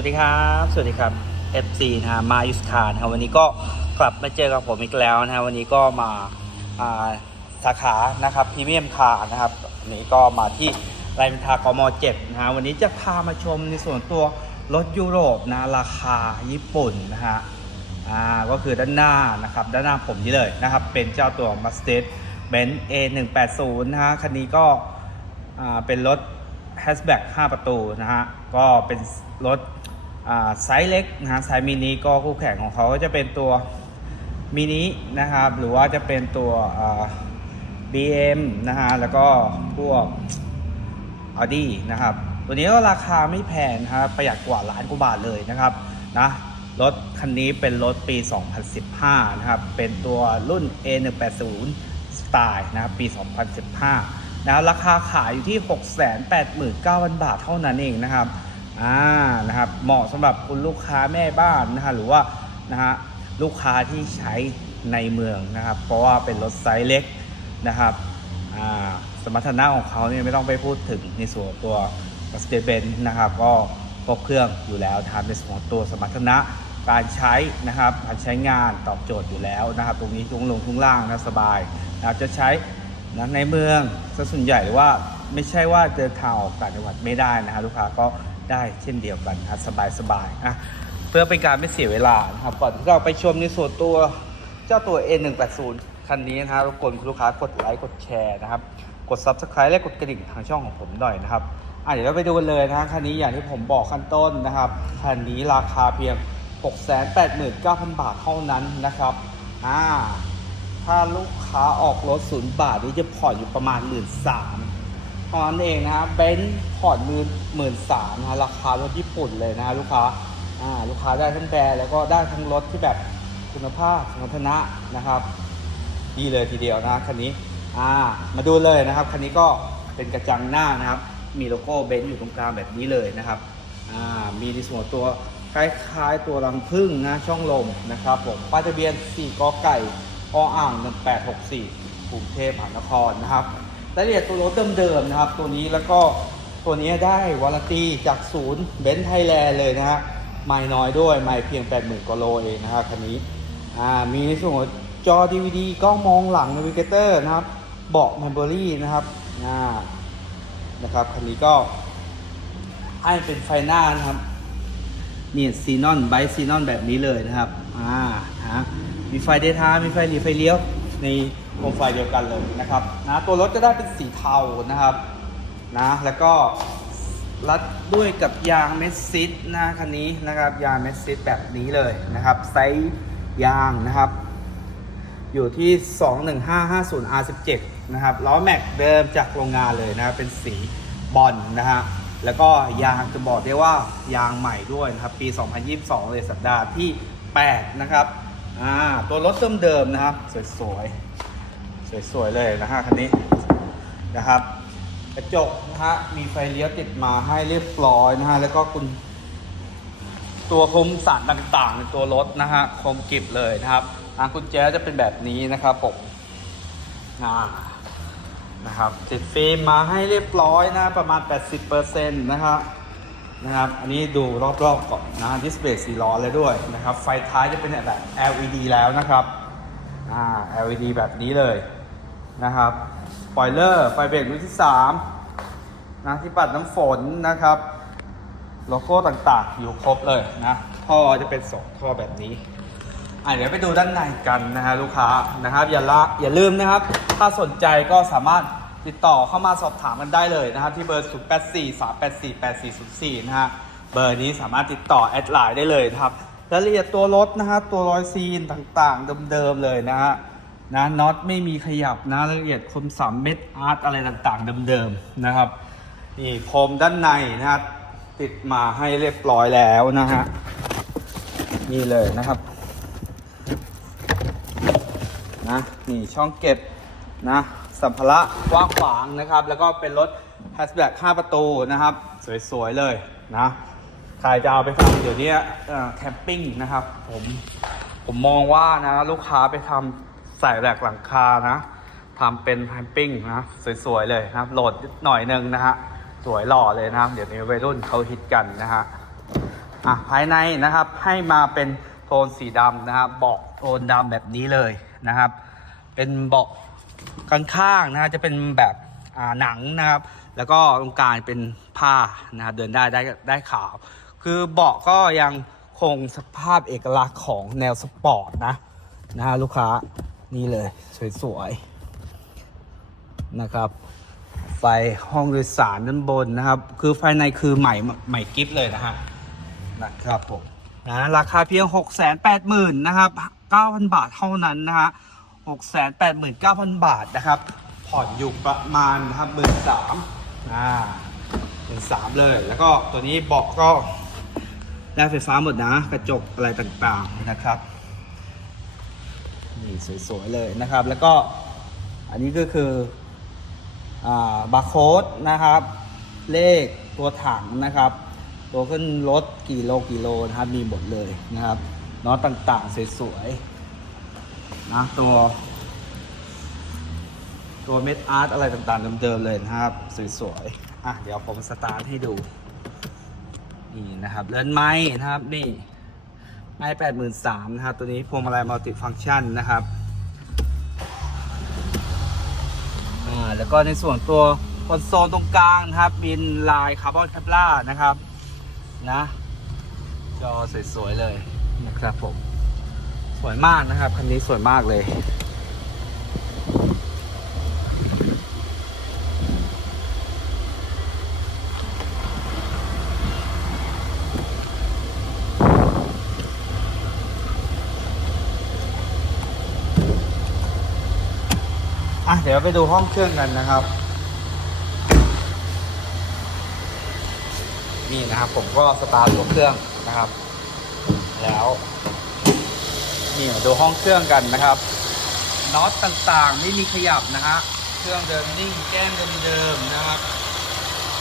วัสดีครับ สวัสดีครับ FC นะฮะมายุสคานะครับวันนี้ก็กลับมาเจอกับผมอีกแล้วนะฮะวันนี้ก็มาสาขานะครับพรีเมียมคาร์นะครับวันนี้ก็มาที่รมินทากม7นะฮะวันนี้จะพามาชมในส่วนตัวรถยุโรปนะราคาญี่ปุ่นนะฮะอ่าก็คือด้านหน้านะครับด้านหน้าผมนี่เลยนะครับเป็นเจ้าตัว Mercedes Benz A180 นะฮะคันนี้ก็อ่าเป็นรถแฮชแบ็ก5ประตูนะฮะก็เป็นรถ ไซส์เล็กนะฮะไซส์มินิก็คู่แข่งของเขาก็จะเป็นตัวมินินะครับหรือว่าจะเป็นตัวอ่า BM นะฮะแล้วก็พวก Audi นะครับตัวนี้ก็ราคาไม่แพงนะครับประหยัดกว่าล้านกว่าบาทเลยนะครับนะรถคันนี้เป็นรถปี 2015 นะครับ เป็นตัวรุ่น A180 สไตล์นะครับปี 2015 นะครับราคาขายอยู่ที่ 689,000 บาทเท่านั้นเองนะครับ อ่านะครับเหมาะสำหรับคุณลูกค้าแม่บ้านนะฮะหรือว่านะฮะลูกค้าที่ใช้ในเมืองนะครับ เพราะว่าเป็นรถไซส์เล็กนะครับอ่าสมรรถนะของเขาเนี่ยไม่ต้องไปพูดถึงในส่วนตัว Mercedes Benz นะครับก็ครบเครื่องอยู่แล้วทำในส่วนตัวสมรรถนะการใช้นะครับการใช้งานตอบโจทย์อยู่แล้วนะครับ ตรงนี้ทุงลงทุงล่างนะสบายนะครับจะใช้นะในเมืองซะส่วนใหญ่หรือว่าไม่ใช่ว่าเดินทางออกต่างจังหวัดไม่ได้นะฮะลูกค้าก็ ได้เช่นเดียวกันนะสบายสบายๆอะเพื่อเป็นการไม่เสียเวลานะครับก่อนที่เราไปชมในส่วนตัวเจ้าตัว N180 คันนี้นะครับรบกวนคุณลูกค้ากดไลค์กดแชร์นะครับ กด Subscribe และกดกระดิ่งทางช่องของผมหน่อยนะครับอะเดี๋ยวเราไปดูกันเลยนะคันนี้อย่างที่ผมบอกขั้นต้นนะครับคันนี้ราคาเพียง 689,000 บาทเท่านั้นนะครับอ่าถ้าลูกค้าออกรถศูนย์บาทนี่จะผ่อนอยู่ประมาณหมื่นสา เท่านั้นเองนะฮะเบนซ์ผ่อนมื่นหมื่นสามนะราคารถญี่ปุ่นเลยนะลูกค้าอ่าลูกค้าได้ทั้งแบรนด์แล้วก็ได้ทั้งรถที่แบบคุณภาพสมรรถนะนะครับดีเลยทีเดียวนะคันนี้อ่ามาดูเลยนะครับคันนี้ก็เป็นกระจังหน้านะครับ มีโลโก้เบนซ์อยู่ตรงกลางแบบนี้เลยนะครับอ่ามีในส่วนตัวคล้ายๆตัวรังพึ่งนะช่องลมนะครับผมป้ายทะเบียน 4กอไก่ออ่าง1864กรุงเทพมหานครนะครับ รายละเอียดตัวรถเดิมๆนะครับ ตัวนี้แล้วก็ตัวนี้ได้วารันตีจากศูนย์เบนซ์ไทยแลนด์เลยนะฮะไม่น้อยด้วยไม่เพียง 80,000กว่าโลเองนะครับคันนี้อ่ามีในส่วนของจอ DVD กล้องมองหลังนาวิเกเตอร์นะครับเบาะแมมเบอรี่นะครับอ่านะครับคันนี้ก็ให้เป็นไฟหน้านะครับนี่ซีนอนไบซีนอนแบบนี้เลยนะครับอ่าฮะมีไฟเดทามีไฟหลีไฟเลี้ยว ในโคมไฟเดียวกันเลยนะครับนะตัวรถจะได้เป็นสีเทานะครับนะแล้วก็รัดด้วยกับยางเมสซิสนะคันนี้นะครับยางเมสซิสแบบนี้เลยนะครับไซส์ยางนะครับ อยู่ที่ 21550 R17 นะครับล้อแม็กเดิมจากโรงงานเลยนะครับเป็นสีบอลนะฮะแล้วก็ยางจะบอกได้ว่ายางใหม่ด้วยนะครับปี 2022 เลยสัปดาห์ที่ 8 นะครับ อ่าตัวรถเดิมๆนะครับ สวยๆ สวยๆเลยนะฮะคันนี้นะครับกระจกนะฮะมีไฟเลี้ยวติดมาให้เรียบร้อยนะฮะแล้วก็คุณ ตัวคมสารต่างๆในตัวรถนะฮะคมกริบเลยนะครับอ่ากุญแจจะเป็นแบบนี้นะครับผมอ่านะครับติดฟิล์มมาให้เรียบร้อยนะประมาณ 80%นะครับ นะครับ อันนี้ดูรอบๆก่อนนะดิสเพลย์สีล้อเลยด้วยนะครับ ไฟท้ายจะเป็นแบบ LED แล้วนะครับอ่า LED แบบนี้เลยนะครับปอยเลอร์ไฟเบรกรุ่นที่3นะที่ปัดน้ำฝนนะครับ โลโก้ต่างๆ อยู่ครบเลยนะท่อจะเป็นสองท่อแบบนี้อะเดี๋ยวไปดูด้านในกันนะฮะลูกค้านะครับอย่าละอย่าลืมนะครับ ถ้าสนใจก็สามารถ ติดต่อเข้ามาสอบถามกันได้เลยนะครับที่เบอร์ 0 8 4 3 8 4 8 4 0 4 นะฮะเบอร์นี้สามารถติดต่อแอดไลน์ได้เลยครับรายละเอียดตัวรถนะฮะตัวรอยซีนต่างๆเดิมๆเลยนะฮะนะน็อตไม่มีขยับนะรายละเอียดคมสามเม็ดอาร์ตอะไรต่างๆเดิมๆนะครับนี่พรมด้านในนะครับติดมาให้เรียบร้อยแล้วนะฮะนี่เลยนะครับนะนี่ช่องเก็บนะ สัมภาระกว้างขวางนะครับ แล้วก็เป็นรถแฮชแบ็ก5ประตูนะครับ สวยๆเลยนะใครจะเอาไปทำเดี๋ยวนี้แคมปิ้งนะครับ ผมผมมองว่านะลูกค้าไปทำใส่แหลกหลังคานะทำเป็นแคมปิ้งนะสวยๆเลยนะครับโหลดนิดหน่อยหนึงนะฮะสวยหล่อเลยนะครับ เดี๋ยวนี้วัยรุ่นเขาฮิตกันนะฮะอะภายในนะครับให้มาเป็นโทนสีดำนะครับเบาะโทนดำแบบนี้เลยนะครับ เป็นเบาะ ข้างๆนะฮะจะเป็นแบบหนังนะครับ แล้วก็ตรงกลางเป็นผ้านะครับเดินได้ได้ได้ขาว คือเบาะก็ยังคงสภาพเอกลักษณ์ของแนวสปอร์ตนะนะฮะลูกค้านี่เลย สวยๆนะครับ ไฟห้องโดยสารด้านบนนะครับ คือภายในคือใหม่ใหม่กิฟเลยนะฮะนะครับผมนะราคาเพียง 6 8 0 0 0 0นะครับ9,000 บาทเท่านั้นนะฮะ 6 8 9 0 0 0 บาทนะครับ ผ่อนอยู่ประมาณนะครับหมื่นสามอ่าหมื่นสามเลย แล้วก็ตัวนี้บอกก็ได้ไฟฟ้าหมดนะ กระจกอะไรต่างๆนะครับนี่สวยๆเลยนะครับ แล้วก็อันนี้ก็คือบาร์โค้ดนะครับ เลขตัวถังนะครับ ตัวขึ้นรถกี่โลกี่โลนะครับ มีหมดเลยนะครับน็อตต่างๆ สวยๆ นะตัวตัวเม็ดอาร์ตอะไรต่างๆเดิมๆเลยนะครับ สวยๆ อะ เดี๋ยวผมสตาร์ทให้ดู นี่นะครับเลนไม้นะครับนี่ไม้แปดหมื่นสามนะครับ ตัวนี้พวงมาลัยมัลติฟังก์ชันนะครับ อ่า แล้วก็ในส่วนตัวคอนโซลตรงกลางนะครับเป็นลายคาร์บอนแคปล่านะครับ นะ จอสวยๆเลยนะครับผม สวยมากนะครับคันนี้สวยมากเลยอะเดี๋ยวไปดูห้องเครื่องกันนะครับ นี่นะครับผมก็สตาร์ทตัวเครื่องนะครับ แล้ว นี่ดูห้องเครื่องกันนะครับน็อตต่างๆ ไม่มีขยับนะฮะเครื่องเดิมนิ่งแก้มเดิมๆนะครับ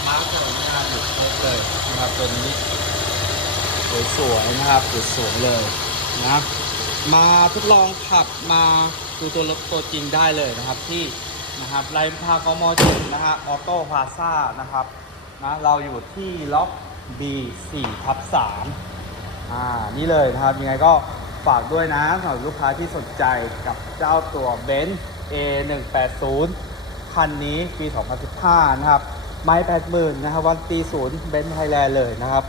มาร์กเดิมงานหยุดครบเลยนะครับตัวนี้สวยๆนะครับสวยๆเลยนะมาทดลองขับมาดูตัวรถตัวจริงได้เลยนะครับที่นะครับไรพากมจุดนะฮะออโต้พาซ่านะครับนะเราอยู่ที่ล็อก B4 ทับ3อ่านี่เลยนะครับยังไงก็ ฝากด้วยนะสำหรับลูกค้าที่สนใจกับเจ้าตัว b e n z A180 คันนี้ปี 2015 นะครับ ไม่80,000 นะครับ วันตีศูนย์เบนซ์ไทยแลนด์เลยนะครับ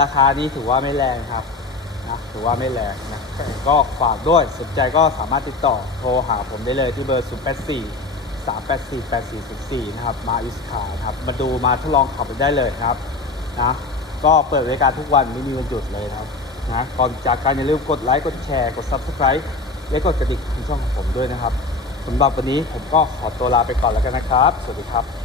ราคานี้ถือว่าไม่แรงครับนะถือว่าไม่แรงนะก็ฝากด้วยสนใจก็สามารถติดต่อโทรหาผมได้เลยที่เบอร์ 0 8 4 3 8 4 8 4 4 4นะครับ มาอิสคาครับ มาดูมาทดลองขับไปได้เลยนะครับนะก็เปิดบริการทุกวันไม่มีวันหยุดเลยครับ นะก่อนจากการอย่าลืมกดไลค์กดแชร์กด Subscribe และกดกระดิ่งของช่องของผมด้วยนะครับสำหรับวันนี้ผมก็ขอตัวลาไปก่อนแล้วกันนะครับ สวัสดีครับ